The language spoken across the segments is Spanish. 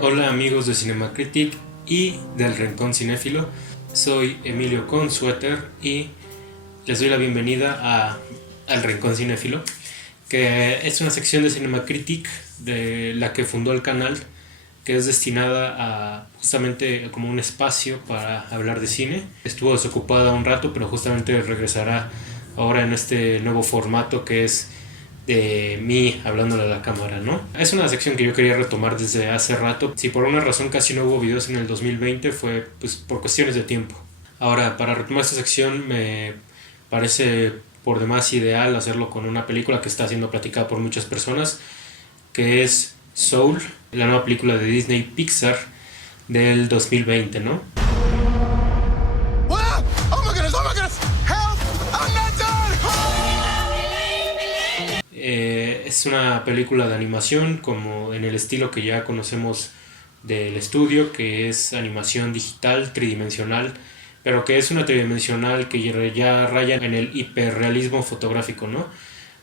Hola amigos de Cinemacritic y del Rincón Cinéfilo, soy Emilio Consueter y les doy la bienvenida al Rincón Cinéfilo, que es una sección de Cinemacritic de la que fundó el canal, que es destinada a justamente como un espacio para hablar de cine. Estuvo desocupada un rato, pero justamente regresará ahora en este nuevo formato que es de mí hablándole a la cámara, ¿no? Es una sección que yo quería retomar desde hace rato. Si por una razón casi no hubo videos en el 2020 fue pues por cuestiones de tiempo. Ahora, para retomar esta sección me parece por demás ideal hacerlo con una película que está siendo platicada por muchas personas, que es Soul, la nueva película de Disney Pixar del 2020, ¿no? Es una película de animación como en el estilo que ya conocemos del estudio, que es animación digital tridimensional, pero que es una tridimensional que ya raya en el hiperrealismo fotográfico, ¿no?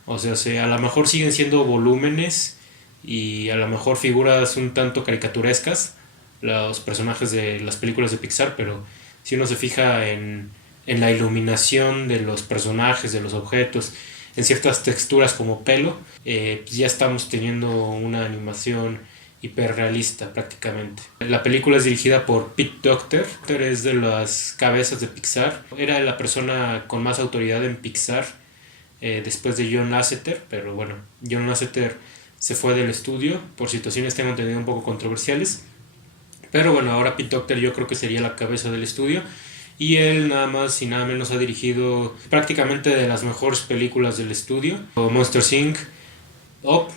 O sea, a lo mejor siguen siendo volúmenes y a lo mejor figuras un tanto caricaturescas los personajes de las películas de Pixar, pero si uno se fija en la iluminación de los personajes, de los objetos, en ciertas texturas como pelo, pues ya estamos teniendo una animación hiperrealista prácticamente. La película es dirigida por Pete Docter. Docter es de las cabezas de Pixar. Era la persona con más autoridad en Pixar después de John Lasseter, pero bueno, John Lasseter se fue del estudio por situaciones tengo entendido un poco controversiales. Pero bueno, ahora Pete Docter yo creo que sería la cabeza del estudio. Y él nada más y nada menos ha dirigido prácticamente de las mejores películas del estudio. Monster Inc., Up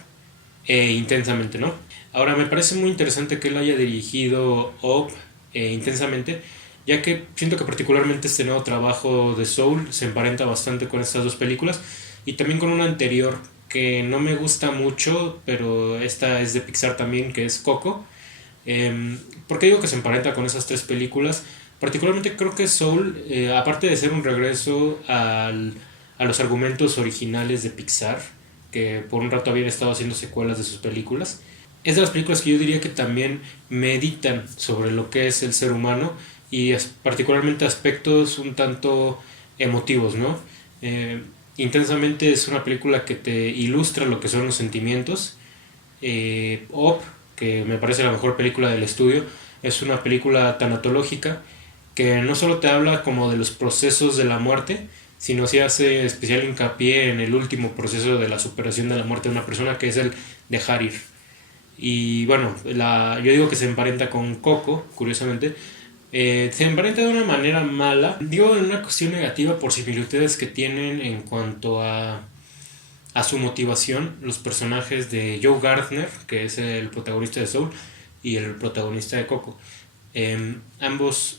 Intensamente, ¿no? Ahora me parece muy interesante que él haya dirigido Up Intensamente, ya que siento que particularmente este nuevo trabajo de Soul se emparenta bastante con estas dos películas y también con una anterior que no me gusta mucho, pero esta es de Pixar también, que es Coco. ¿Por qué digo que se emparenta con esas tres películas? Particularmente creo que Soul, aparte de ser un regreso a los argumentos originales de Pixar, que por un rato habían estado haciendo secuelas de sus películas, es de las películas que yo diría que también meditan sobre lo que es el ser humano y particularmente aspectos un tanto emotivos, ¿no? Intensamente es una película que te ilustra lo que son los sentimientos. Up, que me parece la mejor película del estudio, es una película tanatológica que no solo te habla como de los procesos de la muerte, sino sí hace especial hincapié en el último proceso de la superación de la muerte de una persona, que es el dejar ir. Y bueno, yo digo que se emparenta con Coco, curiosamente. Se emparenta de una manera mala, digo en una cuestión negativa por similitudes que tienen en cuanto a su motivación los personajes de Joe Gardner, que es el protagonista de Soul, y el protagonista de Coco. Ambos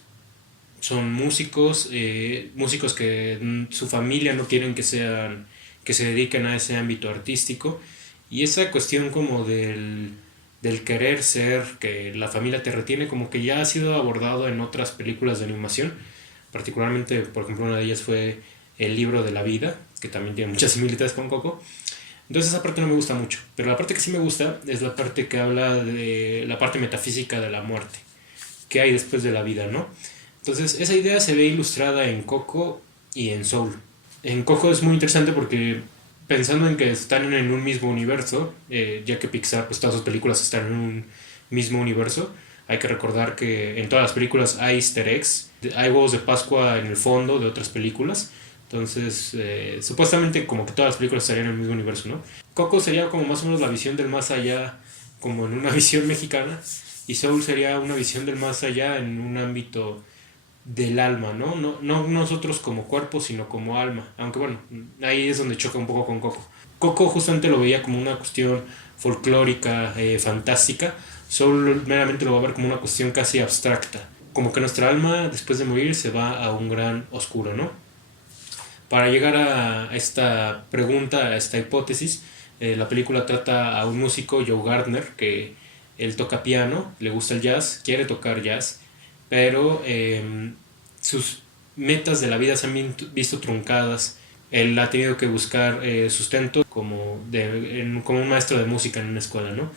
son músicos, músicos que su familia no quieren que se dediquen a ese ámbito artístico, y esa cuestión como del querer ser, que la familia te retiene, como que ya ha sido abordado en otras películas de animación, particularmente, por ejemplo, una de ellas fue El libro de la vida, que también tiene muchas similitudes con Coco. Entonces esa parte no me gusta mucho, pero la parte que sí me gusta es la parte que habla de la parte metafísica de la muerte, qué hay después de la vida, ¿no? Entonces esa idea se ve ilustrada en Coco y en Soul. En Coco es muy interesante porque pensando en que están en un mismo universo, ya que Pixar, pues todas sus películas están en un mismo universo, hay que recordar que en todas las películas hay easter eggs, hay huevos de Pascua en el fondo de otras películas, entonces supuestamente como que todas las películas estarían en el mismo universo, ¿no? Coco sería como más o menos la visión del más allá, como en una visión mexicana, y Soul sería una visión del más allá en un ámbito del alma, ¿no? No nosotros como cuerpo, sino como alma. Aunque bueno, ahí es donde choca un poco con Coco. Coco justamente lo veía como una cuestión folclórica, fantástica. Soul meramente lo va a ver como una cuestión casi abstracta. Como que nuestra alma, después de morir, se va a un gran oscuro, ¿no? Para llegar a esta pregunta, a esta hipótesis, la película trata a un músico, Joe Gardner, que él toca piano, le gusta el jazz, quiere tocar jazz, pero sus metas de la vida se han visto truncadas. Él ha tenido que buscar sustento como un maestro de música en una escuela, ¿no?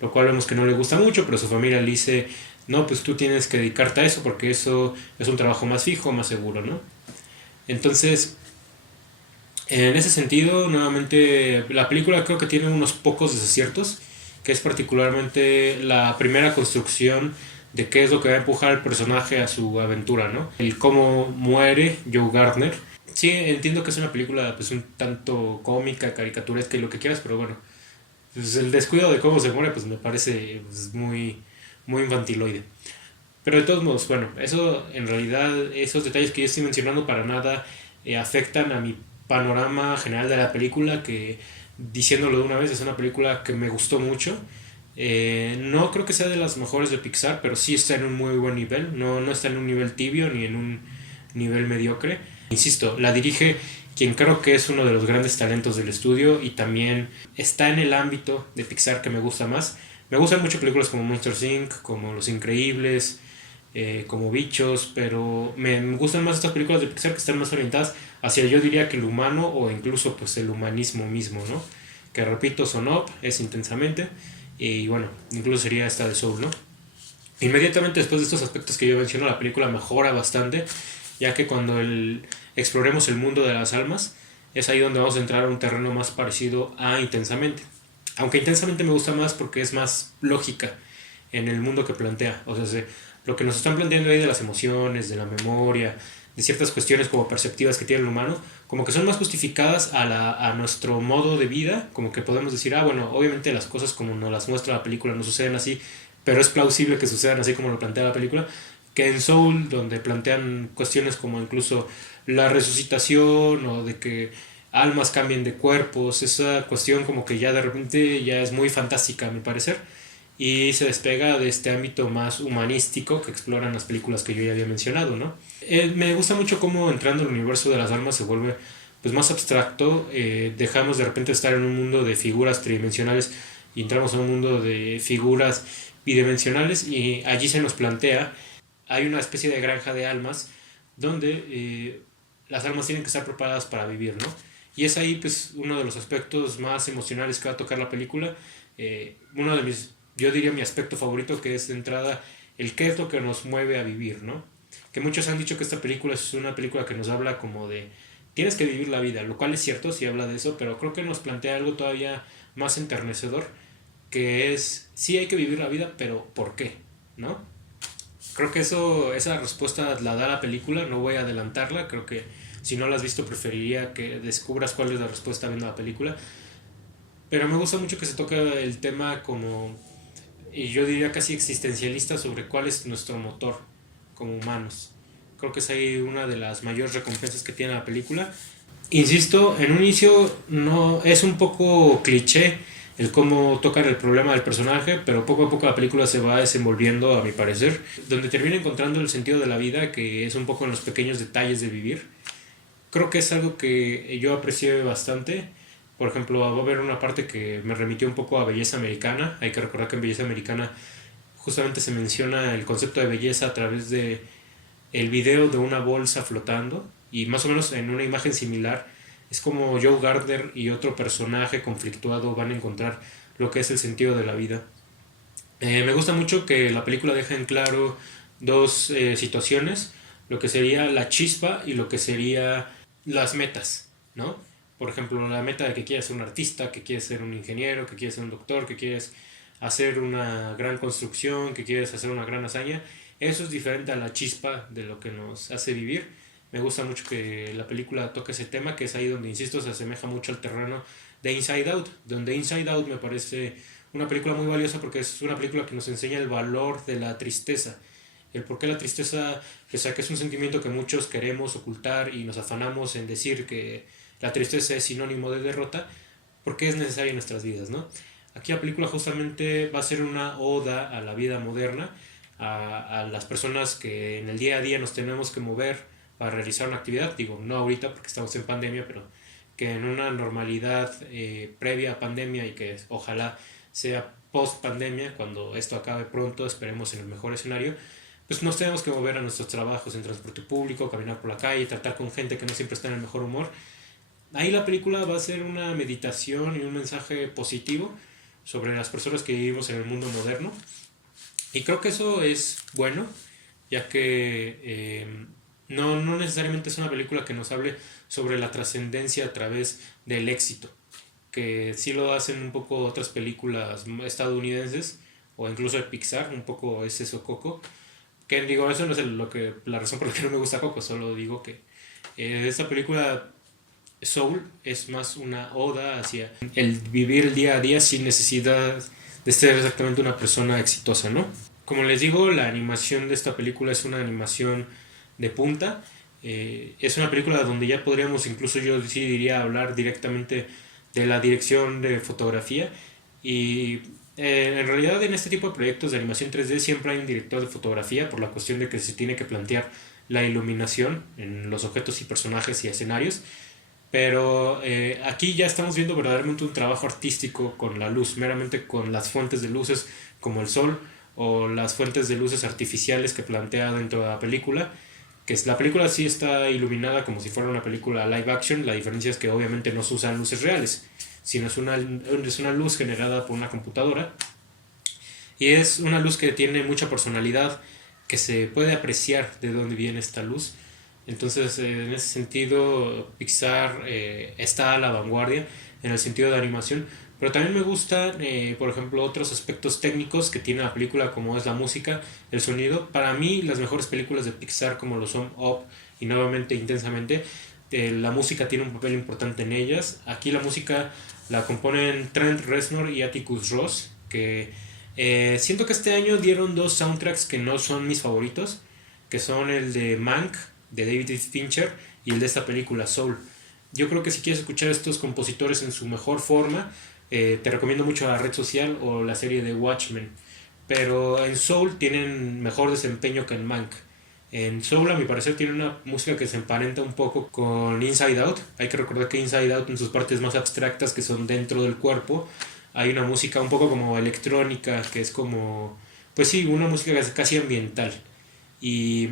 lo cual vemos que no le gusta mucho, pero su familia le dice, no, pues tú tienes que dedicarte a eso porque eso es un trabajo más fijo, más seguro, ¿no? Entonces, en ese sentido, nuevamente, la película creo que tiene unos pocos desaciertos, que es particularmente la primera construcción de qué es lo que va a empujar al personaje a su aventura, ¿no? El cómo muere Joe Gardner. Sí, entiendo que es una película pues un tanto cómica, caricaturesca y lo que quieras, pero bueno, pues el descuido de cómo se muere pues me parece pues, muy infantiloide. Pero de todos modos, bueno, eso en realidad, esos detalles que yo estoy mencionando para nada afectan a mi panorama general de la película, que diciéndolo de una vez, es una película que me gustó mucho. No creo que sea de las mejores de Pixar, pero sí está en un muy buen nivel. No, no está en un nivel tibio ni en un nivel mediocre. Insisto, la dirige quien creo que es uno de los grandes talentos del estudio y también está en el ámbito de Pixar que me gusta más. Me gustan mucho películas como Monsters Inc., como Los Increíbles, como Bichos, pero me gustan más estas películas de Pixar que están más orientadas hacia yo diría que el humano o incluso pues el humanismo mismo, ¿no? Que repito, son Up, es Intensamente y bueno, incluso sería esta de Soul, ¿no? Inmediatamente después de estos aspectos que yo menciono, la película mejora bastante, ya que cuando exploremos el mundo de las almas, es ahí donde vamos a entrar a un terreno más parecido a Intensamente. Aunque Intensamente me gusta más porque es más lógica en el mundo que plantea. O sea, lo que nos están planteando ahí de las emociones, de la memoria, de ciertas cuestiones como perceptivas que tiene el humano, como que son más justificadas a nuestro modo de vida, como que podemos decir, ah, bueno, obviamente las cosas como nos las muestra la película no suceden así, pero es plausible que sucedan así como lo plantea la película, que en Soul, donde plantean cuestiones como incluso la resucitación o de que almas cambien de cuerpos, esa cuestión como que ya de repente ya es muy fantástica a mi parecer y se despega de este ámbito más humanístico que exploran las películas que yo ya había mencionado, ¿no? Me gusta mucho cómo entrando al universo de las almas se vuelve pues más abstracto, dejamos de repente estar en un mundo de figuras tridimensionales y entramos a un mundo de figuras bidimensionales y allí se nos plantea, hay una especie de granja de almas donde las almas tienen que estar preparadas para vivir, ¿no? Y es ahí pues uno de los aspectos más emocionales que va a tocar la película, uno de mis, yo diría mi aspecto favorito, que es de entrada el qué es lo que nos mueve a vivir, ¿no? Que muchos han dicho que esta película es una película que nos habla como de tienes que vivir la vida, lo cual es cierto, sí habla de eso, pero creo que nos plantea algo todavía más enternecedor, que es sí hay que vivir la vida, pero ¿por qué? ¿No? Creo que esa respuesta la da la película, no voy a adelantarla, creo que si no la has visto preferiría que descubras cuál es la respuesta viendo la película, pero me gusta mucho que se toca el tema como, y yo diría casi existencialista sobre cuál es nuestro motor como humanos. Creo que es ahí una de las mayores recompensas que tiene la película. Insisto, en un inicio no es un poco cliché el cómo tocar el problema del personaje, pero poco a poco la película se va desenvolviendo, a mi parecer, donde termina encontrando el sentido de la vida, que es un poco en los pequeños detalles de vivir. Creo que es algo que yo aprecié bastante. Por ejemplo, va a haber una parte que me remitió un poco a Belleza Americana. Hay que recordar que en Belleza Americana justamente se menciona el concepto de belleza a través de el video de una bolsa flotando y más o menos en una imagen similar es como Joe Gardner y otro personaje conflictuado van a encontrar lo que es el sentido de la vida. Me gusta mucho que la película deja en claro dos situaciones, lo que sería la chispa y lo que sería las metas, ¿no? Por ejemplo, la meta de que quieres ser un artista, que quieres ser un ingeniero, que quieres ser un doctor, que quieres hacer una gran construcción, que quieres hacer una gran hazaña. Eso es diferente a la chispa de lo que nos hace vivir. Me gusta mucho que la película toque ese tema, que es ahí donde, insisto, se asemeja mucho al terreno de Inside Out, donde Inside Out me parece una película muy valiosa porque es una película que nos enseña el valor de la tristeza, el por qué la tristeza, pese a que es un sentimiento que muchos queremos ocultar y nos afanamos en decir que la tristeza es sinónimo de derrota, porque es necesaria en nuestras vidas, ¿no? Aquí la película justamente va a ser una oda a la vida moderna, a las personas que en el día a día nos tenemos que mover para realizar una actividad, digo, no ahorita porque estamos en pandemia, pero que en una normalidad previa a pandemia y que ojalá sea post pandemia, cuando esto acabe pronto, esperemos en el mejor escenario, pues nos tenemos que mover a nuestros trabajos en transporte público, caminar por la calle, tratar con gente que no siempre está en el mejor humor. Ahí la película va a ser una meditación y un mensaje positivo sobre las personas que vivimos en el mundo moderno. Y creo que eso es bueno, ya que no necesariamente es una película que nos hable sobre la trascendencia a través del éxito, que sí lo hacen un poco otras películas estadounidenses o incluso de Pixar, un poco es eso Coco, que digo, eso no es la razón por la que no me gusta Coco, solo digo que esta película Soul es más una oda hacia el vivir el día a día sin necesidad de ser exactamente una persona exitosa, ¿no? Como les digo, la animación de esta película es una animación de punta. Es una película donde ya podríamos, incluso yo sí diría, hablar directamente de la dirección de fotografía. Y en realidad en este tipo de proyectos de animación 3D siempre hay un director de fotografía por la cuestión de que se tiene que plantear la iluminación en los objetos y personajes y escenarios. Pero aquí ya estamos viendo verdaderamente un trabajo artístico con la luz, meramente con las fuentes de luces como el sol o las fuentes de luces artificiales que plantea dentro de la película. Que la película sí está iluminada como si fuera una película live action, la diferencia es que obviamente no se usan luces reales, sino es una luz generada por una computadora. Y es una luz que tiene mucha personalidad, que se puede apreciar de dónde viene esta luz. Entonces, en ese sentido, Pixar está a la vanguardia en el sentido de animación. Pero también me gustan, por ejemplo, otros aspectos técnicos que tiene la película, como es la música, el sonido. Para mí, las mejores películas de Pixar, como lo son Up y nuevamente Intensamente, la música tiene un papel importante en ellas. Aquí la música la componen Trent Reznor y Atticus Ross, que siento que este año dieron dos soundtracks que no son mis favoritos, que son el de Mank, de David Fincher, y el de esta película Soul. Yo creo que si quieres escuchar a estos compositores en su mejor forma, te recomiendo mucho la red social o la serie de Watchmen. Pero en Soul tienen mejor desempeño que en Mank. En Soul, a mi parecer, tiene una música que se emparenta un poco con Inside Out. Hay que recordar que Inside Out, en sus partes más abstractas, que son dentro del cuerpo, hay una música un poco como electrónica, que es como, pues sí, una música casi ambiental. Y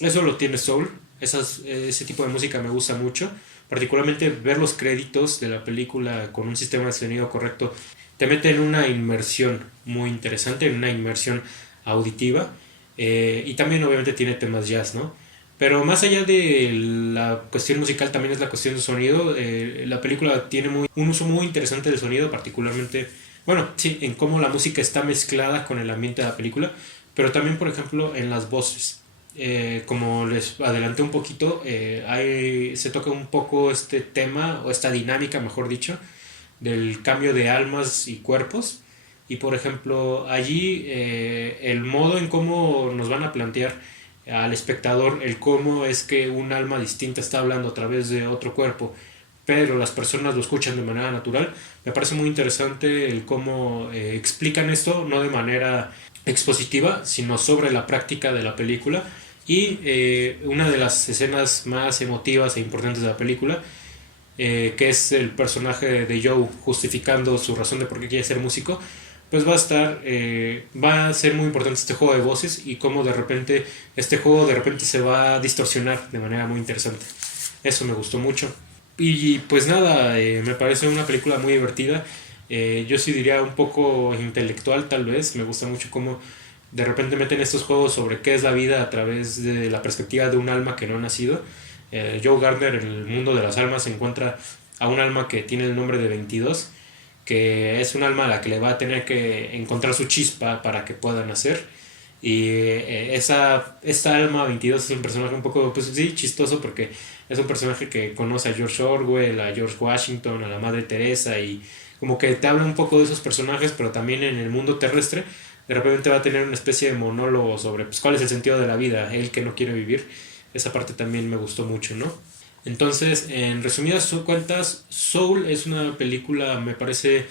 eso lo tiene Soul. Ese tipo de música me gusta mucho. Particularmente ver los créditos de la película con un sistema de sonido correcto te mete en una inmersión muy interesante, en una inmersión auditiva. Y también obviamente tiene temas jazz, ¿no? Pero más allá de la cuestión musical también es la cuestión del sonido. La película tiene un uso muy interesante del sonido, particularmente, bueno, sí, en cómo la música está mezclada con el ambiente de la película, pero también, por ejemplo, en las voces. Como les adelanté un poquito, se toca un poco este tema, o esta dinámica, mejor dicho, del cambio de almas y cuerpos. Y por ejemplo, allí el modo en cómo nos van a plantear al espectador el cómo es que un alma distinta está hablando a través de otro cuerpo, pero las personas lo escuchan de manera natural. Me parece muy interesante el cómo explican esto, no de manera expositiva, sino sobre la práctica de la película. Y una de las escenas más emotivas e importantes de la película, que es el personaje de Joe justificando su razón de por qué quiere ser músico, pues va a ser muy importante este juego de voces y cómo de repente este juego de repente se va a distorsionar de manera muy interesante. Eso me gustó mucho. Y pues nada, me parece una película muy divertida. Yo sí diría un poco intelectual tal vez. Me gusta mucho cómo de repente meten estos juegos sobre qué es la vida a través de la perspectiva de un alma que no ha nacido. Joe Gardner en el mundo de las almas encuentra a un alma que tiene el nombre de 22, que es un alma a la que le va a tener que encontrar su chispa para que pueda nacer. Y esta alma 22 es un personaje un poco, pues sí, chistoso, porque es un personaje que conoce a George Orwell, a George Washington, a la Madre Teresa, y como que te habla un poco de esos personajes, pero también en el mundo terrestre de repente va a tener una especie de monólogo sobre pues, cuál es el sentido de la vida, él que no quiere vivir. Esa parte también me gustó mucho, ¿no? Entonces, en resumidas cuentas, Soul es una película, me parece,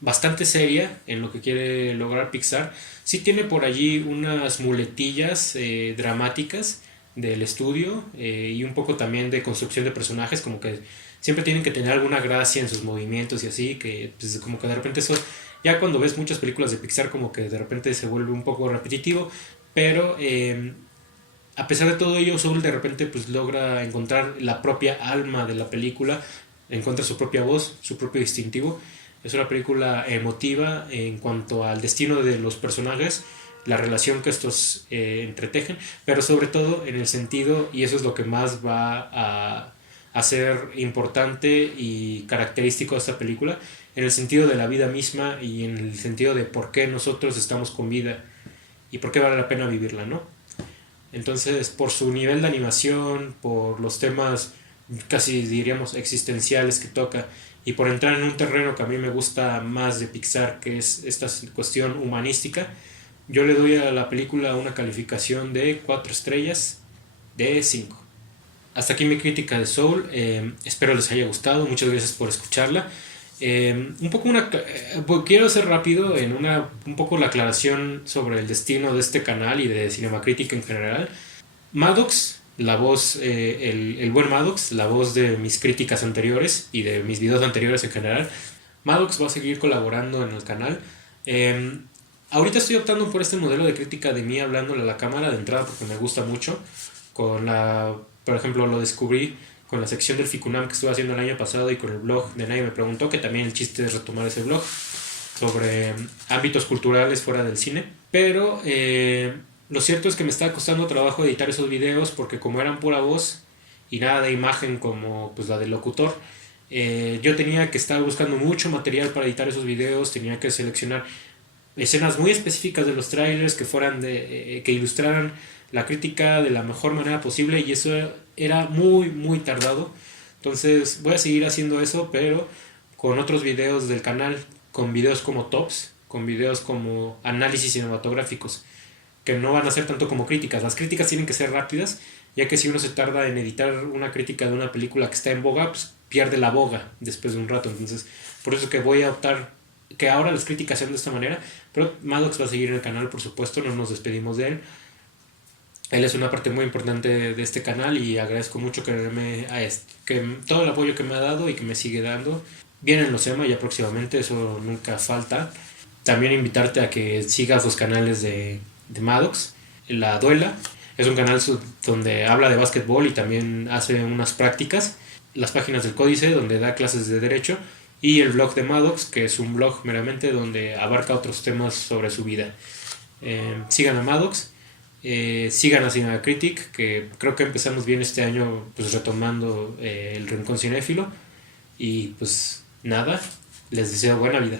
bastante seria en lo que quiere lograr Pixar. Sí tiene por allí unas muletillas dramáticas del estudio y un poco también de construcción de personajes, como que siempre tienen que tener alguna gracia en sus movimientos y así, que pues, como que de repente eso, ya cuando ves muchas películas de Pixar, como que de repente se vuelve un poco repetitivo, pero a pesar de todo ello, Soul de repente pues logra encontrar la propia alma de la película, encuentra su propia voz, su propio distintivo. Es una película emotiva en cuanto al destino de los personajes, la relación que estos entretejen, pero sobre todo en el sentido, y eso es lo que más va a ser importante y característico de esta película, en el sentido de la vida misma y en el sentido de por qué nosotros estamos con vida y por qué vale la pena vivirla, ¿no? Entonces, por su nivel de animación, por los temas casi diríamos existenciales que toca y por entrar en un terreno que a mí me gusta más de Pixar, que es esta cuestión humanística, yo le doy a la película una calificación de 4 estrellas de 5. Hasta aquí mi crítica de Soul. Espero les haya gustado. Muchas gracias por escucharla. Un poco quiero ser rápido en un poco la aclaración sobre el destino de este canal y de Cinema Crítica en general. Maddox, la voz, el buen Maddox, la voz de mis críticas anteriores y de mis videos anteriores en general. Maddox va a seguir colaborando en el canal. Ahorita estoy optando por este modelo de crítica de mí hablándole a la cámara de entrada porque me gusta mucho. Por ejemplo, lo descubrí con la sección del Ficunam que estuve haciendo el año pasado y con el blog de Nadie Me Preguntó, que también el chiste es retomar ese blog sobre ámbitos culturales fuera del cine. Pero lo cierto es que me está costando trabajo editar esos videos porque como eran pura voz y nada de imagen como pues la del locutor, yo tenía que estar buscando mucho material para editar esos videos, tenía que seleccionar escenas muy específicas de los trailers que fueran que ilustraran la crítica de la mejor manera posible y eso era muy tardado. Entonces voy a seguir haciendo eso, pero con otros videos del canal, con videos como tops, con videos como análisis cinematográficos, que no van a ser tanto como críticas. Las críticas tienen que ser rápidas, ya que si uno se tarda en editar una crítica de una película que está en boga, pues pierde la boga después de un rato. Entonces, por eso es que voy a optar que ahora las críticas sean de esta manera, pero Maddox va a seguir en el canal, por supuesto, no nos despedimos de él. Él es una parte muy importante de este canal y agradezco mucho que todo el apoyo que me ha dado y que me sigue dando. Vienen los EMA ya próximamente, eso nunca falta. También invitarte a que sigas los canales de Maddox. La Duela es un canal donde habla de básquetbol y también hace unas prácticas. Las páginas del Códice, donde da clases de derecho. Y el blog de Maddox, que es un blog meramente donde abarca otros temas sobre su vida. Sigan a Maddox. Sigan a Cinema Critic, que creo que empezamos bien este año pues retomando el Rincón Cinéfilo y pues nada, les deseo buena vida.